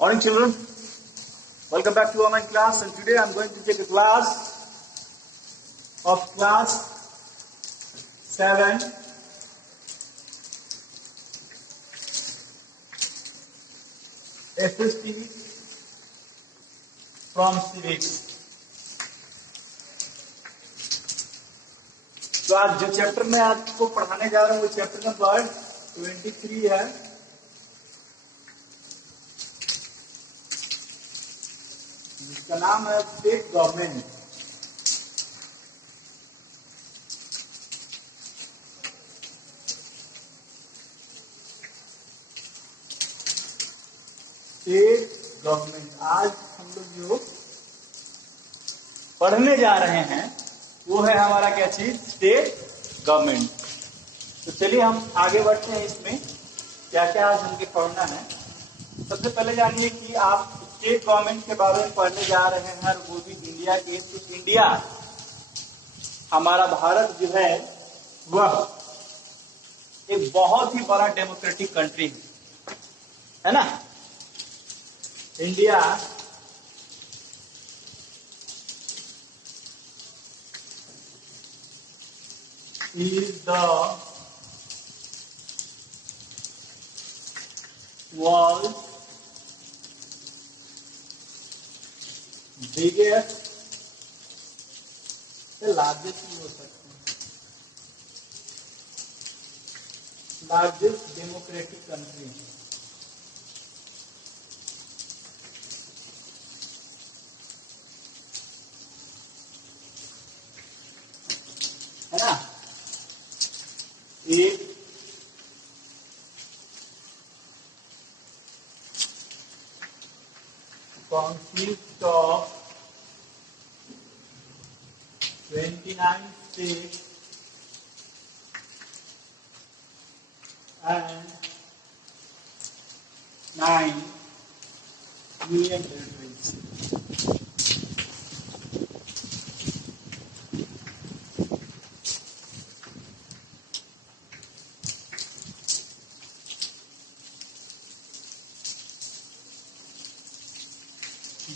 Morning children, welcome back to online class, and today I'm going to take a class of class 7 SST from civics। तो आज जो chapter मैं आपको पढ़ाने जा रहा हूँ वो चैप्टर नंबर 23 है। जिसका नाम है स्टेट गवर्नमेंट। स्टेट गवर्नमेंट आज हम लोग जो पढ़ने जा रहे हैं वो है हमारा क्या चीज, स्टेट गवर्नमेंट। तो चलिए हम आगे बढ़ते हैं। इसमें क्या क्या आज हमको पढ़ना है। सबसे पहले जानिए कि आप स्टेट गवर्नमेंट के बारे में पढ़ने जा रहे हैं, और वो भी इंडिया के। तो इंडिया हमारा भारत जो है वह एक बहुत ही बड़ा डेमोक्रेटिक कंट्री है ना। India is the world's biggest, largest नहीं हो सकते, largest democratic country है ना। एक consists of 29 states and 9 union territories।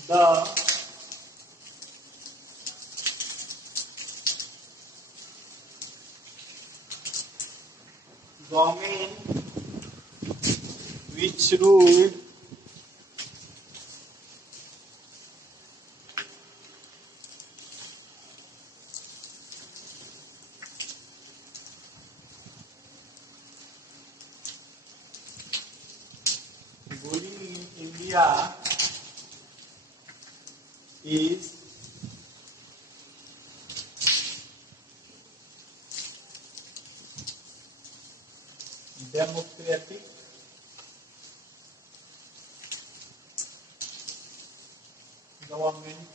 The government which ruled ruling in India is democratic government.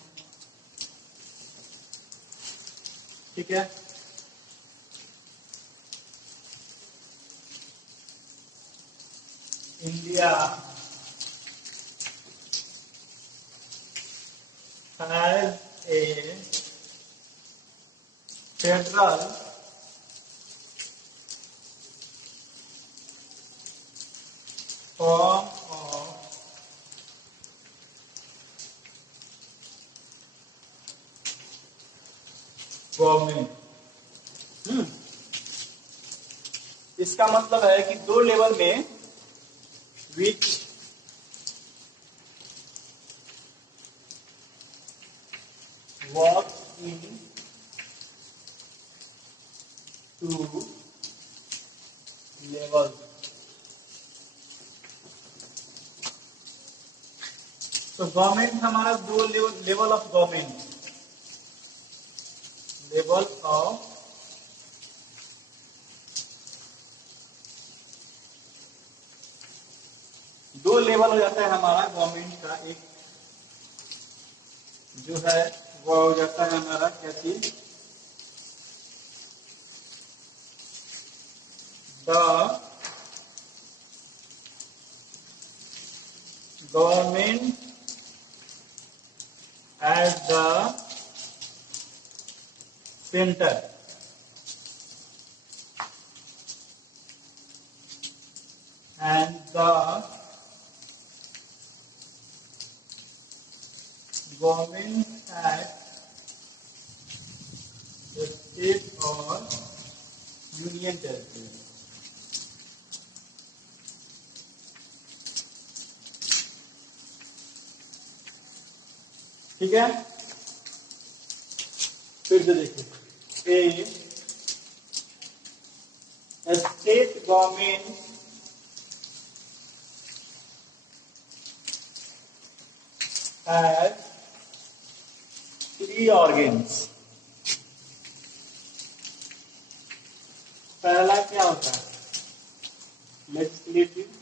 ठीक है। India has a federal form of government. इसका मतलब है कि दो लेवल में विच work in two levels। तो गवर्नमेंट हमारा दो level of government, level of दो लेवल हो जाता है हमारा गवर्नमेंट का। एक जो है वो हो जाता है हमारा क्या चीज, the government as the centre and the government at the state और यूनियन टेरिटरी। ठीक है, फिर से देखिए, a state government has 3 organs। पहला क्या होता है? लेजिस्लेटिव,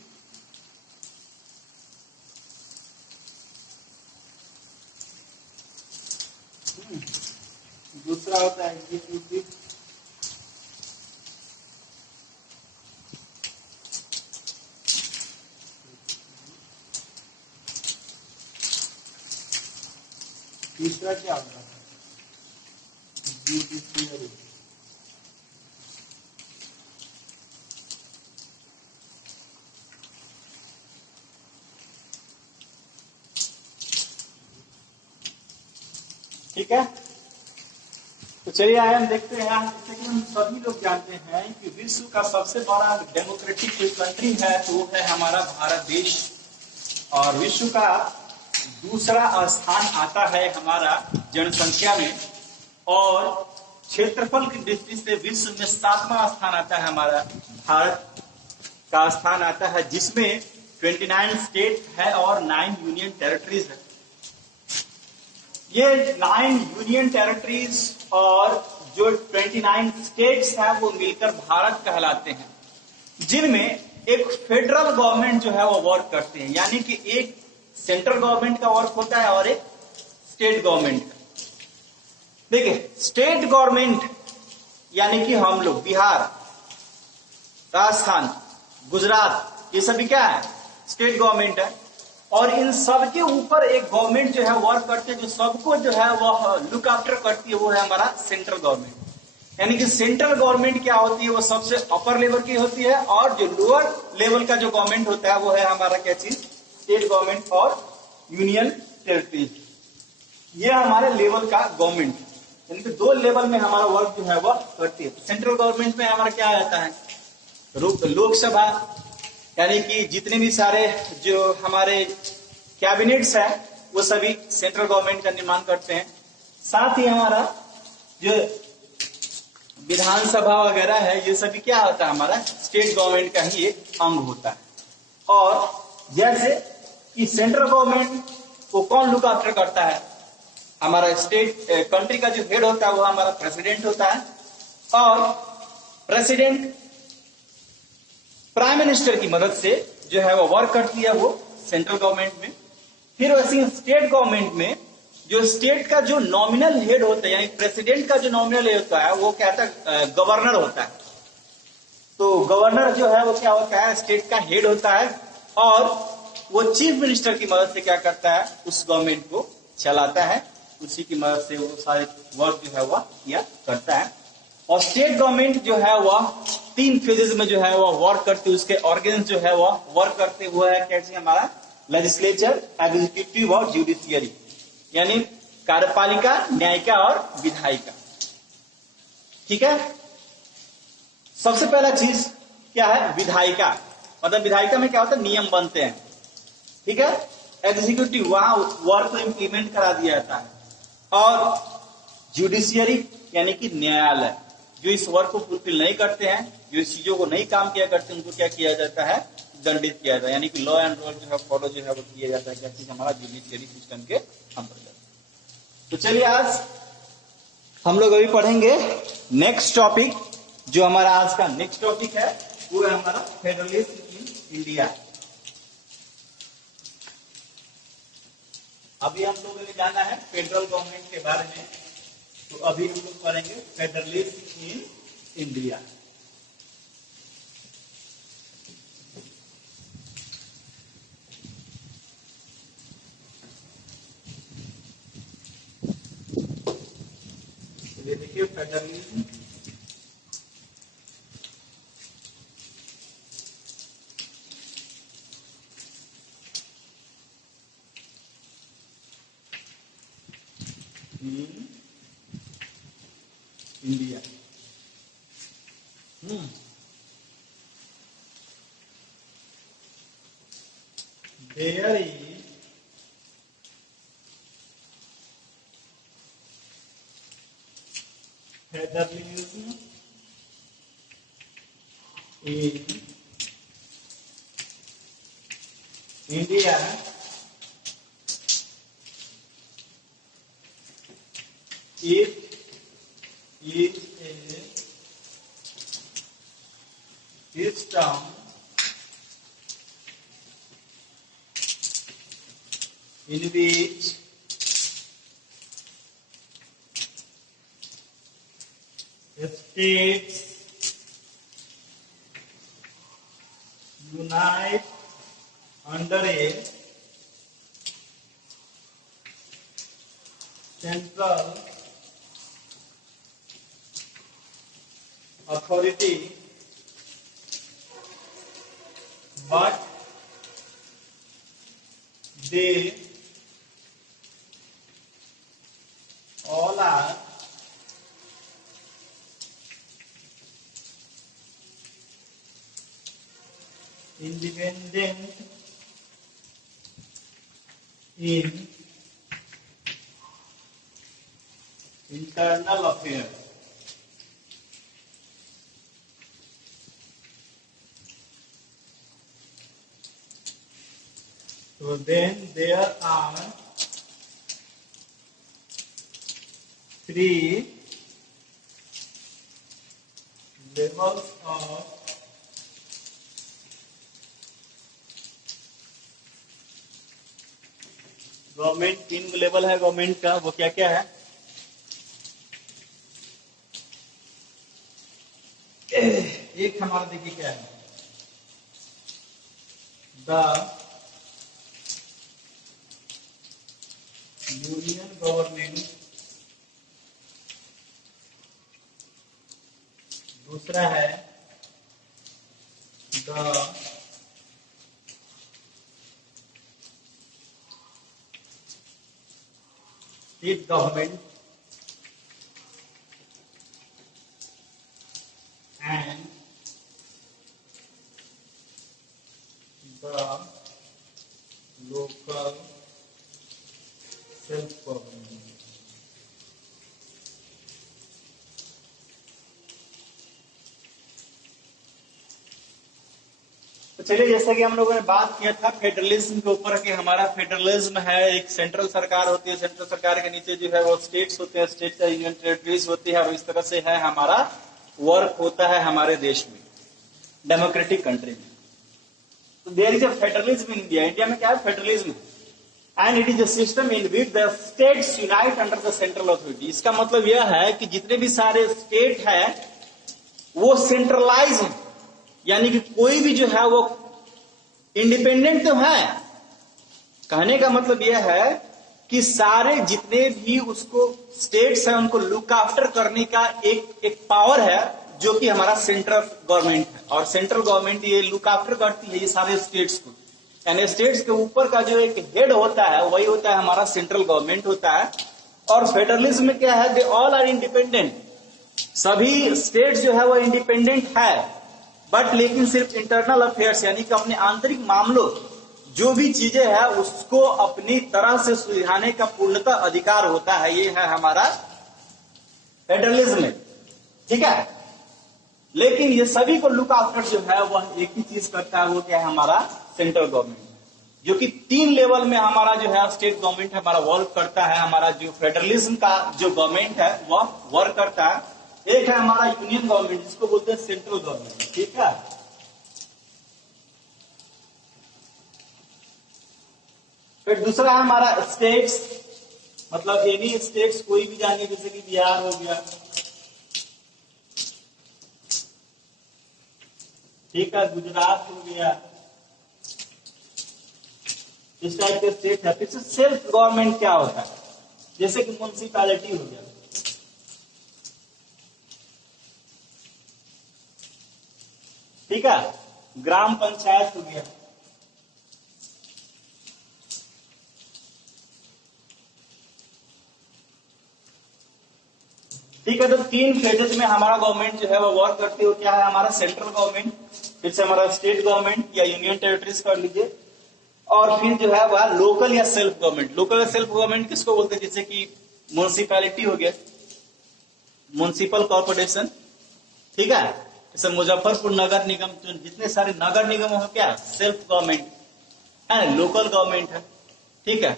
दूसरा होता है एग्जीक्यूटिव, तीसरा क्या होता है? जुडिशियरी। ठीक है, तो चलिए आइए हम देखते हैं। जैसे कि हम सभी लोग जानते हैं कि विश्व का सबसे बड़ा डेमोक्रेटिक कंट्री है तो वो है हमारा भारत देश, और विश्व का दूसरा स्थान आता है हमारा जनसंख्या में, और क्षेत्रफल की दृष्टि से विश्व में 7वां स्थान आता है हमारा भारत का स्थान आता है, जिसमें 29 स्टेट है और 9 यूनियन टेरिटरीज है। ये 9 यूनियन टेरिटरीज और जो 29 स्टेट्स हैं वो मिलकर भारत कहलाते हैं, जिनमें एक फेडरल गवर्नमेंट जो है वो वर्क करते हैं, यानी कि एक सेंट्रल गवर्नमेंट का वर्क होता है और एक स्टेट गवर्नमेंट का। देखिए, स्टेट गवर्नमेंट यानी कि हम लोग बिहार, राजस्थान, गुजरात, ये सभी क्या है? स्टेट गवर्नमेंट है, और इन सब के ऊपर एक गवर्नमेंट जो है वर्क करती है, जो सबको जो है वह लुक आफ्टर करती है, वो है हमारा सेंट्रल गवर्नमेंट। यानी कि सेंट्रल गवर्नमेंट क्या होती है? वो सबसे अपर लेवल की होती है, और जो लोअर लेवल का जो गवर्नमेंट होता है वो है हमारा क्या चीज? स्टेट गवर्नमेंट और यूनियन टेरिटरीज। ये हमारे लेवल का गवर्नमेंट, यानी कि 2 लेवल में हमारा वर्क जो है वह करती है। सेंट्रल गवर्नमेंट में हमारा क्या आता है? लोकसभा, यानी कि जितने भी सारे जो हमारे कैबिनेट्स है वो सभी सेंट्रल गवर्नमेंट का निर्माण करते हैं। साथ ही हमारा जो विधानसभा वगैरह है ये सभी क्या होता है? हमारा स्टेट गवर्नमेंट का ही एक अंग होता है। और जैसे कि सेंट्रल गवर्नमेंट को कौन लुक आफ्टर करता है? हमारा स्टेट कंट्री का जो हेड होता है वो हमारा प्रेसिडेंट होता है, और प्रेसिडेंट प्राइम मिनिस्टर की मदद से जो है वो वर्क करती है वो सेंट्रल गवर्नमेंट में। फिर वैसे स्टेट गवर्नमेंट में जो स्टेट का जो नॉमिनल हेड होता है, यानी प्रेसिडेंट का जो नॉमिनल हेड होता है वो क्या होता है? गवर्नर होता है। तो गवर्नर जो है वो क्या होता है? स्टेट का हेड होता है, और वो चीफ मिनिस्टर की मदद से क्या करता है? उस गवर्नमेंट को चलाता है, उसी की मदद से वो सारे वर्क जो है वह किया करता है। और स्टेट गवर्नमेंट जो है वह 3 फेजेस में जो है वह वर्क करती है, उसके ऑर्गेन्स जो है वह वर्क करते हुए है कैसे? हमारा लेजिस्लेचर, एग्जीक्यूटिव और जुडिशियरी, यानी कार्यपालिका, न्यायिका और विधायिका। ठीक है, सबसे पहला चीज क्या है? विधायिका। मतलब विधायिका में क्या होता है? नियम बनते हैं। ठीक है, एग्जीक्यूटिव वहां वर्क को इंप्लीमेंट करा दिया जाता है, और जुडिशियरी यानी कि न्यायालय, जो इस वर्क को फुलफिल नहीं करते हैं, जो इस चीजों को नहीं काम किया करते, उनको क्या किया जाता है? दंडित किया जाता है, यानी कि लॉ एंड रूल जो है फॉलो जो है वो किया जाता है क्या चीज? हमारा जुडिशियरी सिस्टम के अंतर्गत। तो चलिए आज हम लोग अभी पढ़ेंगे नेक्स्ट टॉपिक। जो हमारा आज का नेक्स्ट टॉपिक है वो है हमारा फेडरलिज्म इन इंडिया। अभी हम लोगों ने जाना है फेडरल गवर्नमेंट के बारे में, तो अभी हम लोग पढ़ेंगे फेडरलिज्म इन इंडिया। ये देखिए federalism, in India. There is federalism in India it is a system in which states unite under a central authority, but they all are independent in internal affairs. So then there are three levels of government. तीन level है government का, वो क्या क्या है? एक हमारा देखिए क्या है, द यूनियन गवर्नमेंट। दूसरा है the state government and the local self government. तो चलिए, जैसा कि हम लोगों ने बात किया था फेडरलिज्म के ऊपर कि हमारा फेडरलिज्म है, एक सेंट्रल सरकार होती है, सेंट्रल सरकार के नीचे जो है वो स्टेट्स होते हैं, स्टेट यूनियन टेरिटरीज होती है, और इस तरह से है हमारा वर्क होता है हमारे देश में, डेमोक्रेटिक कंट्री में। तो there is a federalism in India. India में क्या है? Federalism. And it is a system in which the states unite under the central authority. इसका मतलब यह है कि जितने भी सारे स्टेट है वो सेंट्रलाइज, यानी कि कोई भी जो है वो इंडिपेंडेंट तो है। कहने का मतलब यह है कि सारे जितने भी उसको स्टेट्स हैं उनको लुक आफ्टर करने का एक पावर है, जो कि हमारा सेंट्रल गवर्नमेंट है। और सेंट्रल गवर्नमेंट ये लुक आफ्टर करती है ये सारे स्टेट्स को, यानी स्टेट्स के ऊपर का जो एक हेड होता है वही होता है हमारा सेंट्रल गवर्नमेंट होता है। और फेडरलिज्म में क्या है? They all are independent. सभी स्टेट्स जो है वो इंडिपेंडेंट है, बट लेकिन सिर्फ इंटरनल अफेयर्स यानी कि अपने आंतरिक मामलों जो भी चीजें हैं उसको अपनी तरह से सुलझाने का पूर्णतः अधिकार होता है। ये है हमारा फेडरलिज्म में, ठीक है। लेकिन ये सभी को लुक आफ्टर जो है वह एक ही चीज करता है, वो क्या है? हमारा सेंट्रल गवर्नमेंट, जो कि तीन लेवल में हमारा जो है स्टेट गवर्नमेंट हमारा वर्क करता है। हमारा जो फेडरलिज्म का जो गवर्नमेंट है वह वर्क करता है। एक है हमारा यूनियन गवर्नमेंट जिसको बोलते हैं सेंट्रल गवर्नमेंट, ठीक है। फिर दूसरा है हमारा स्टेट्स, मतलब एनी स्टेट्स कोई भी जानिए, जैसे कि बिहार हो गया, ठीक है, गुजरात हो गया, इस टाइप के स्टेट है। फिर सेल्फ गवर्नमेंट क्या होता है? जैसे कि म्युनिसिपैलिटी हो गया, ठीक है, ग्राम पंचायत हो गया, ठीक है, तो 3 फेजेस में हमारा गवर्नमेंट जो है वो वर्क करती है। क्या है हमारा सेंट्रल गवर्नमेंट, फिर से हमारा स्टेट गवर्नमेंट या यूनियन टेरिटरीज कर लीजिए, और फिर जो है वह लोकल या सेल्फ गवर्नमेंट। लोकल या सेल्फ गवर्नमेंट किसको बोलते हैं? जैसे कि म्युनिसिपैलिटी हो गया, म्युनिसिपल कॉर्पोरेशन, ठीक है। जैसे मुजफ्फरपुर नगर निगम, तो जितने सारे नगर निगम हो क्या सेल्फ गवर्नमेंट है, लोकल गवर्नमेंट है, ठीक है।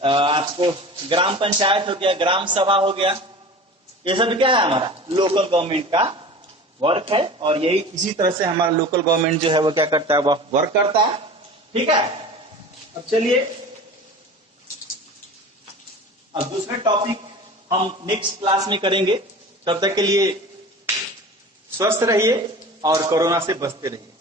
आपको ग्राम पंचायत हो गया, ग्राम सभा हो गया, ये सब क्या है हमारा लोकल गवर्नमेंट का वर्क है। और यही इसी तरह से हमारा लोकल गवर्नमेंट जो है वो क्या करता है, वह वर्क करता है, ठीक है। अब चलिए अब दूसरे टॉपिक हम नेक्स्ट क्लास में करेंगे। तब तक के लिए स्वस्थ रहिए और कोरोना से बचते रहिए।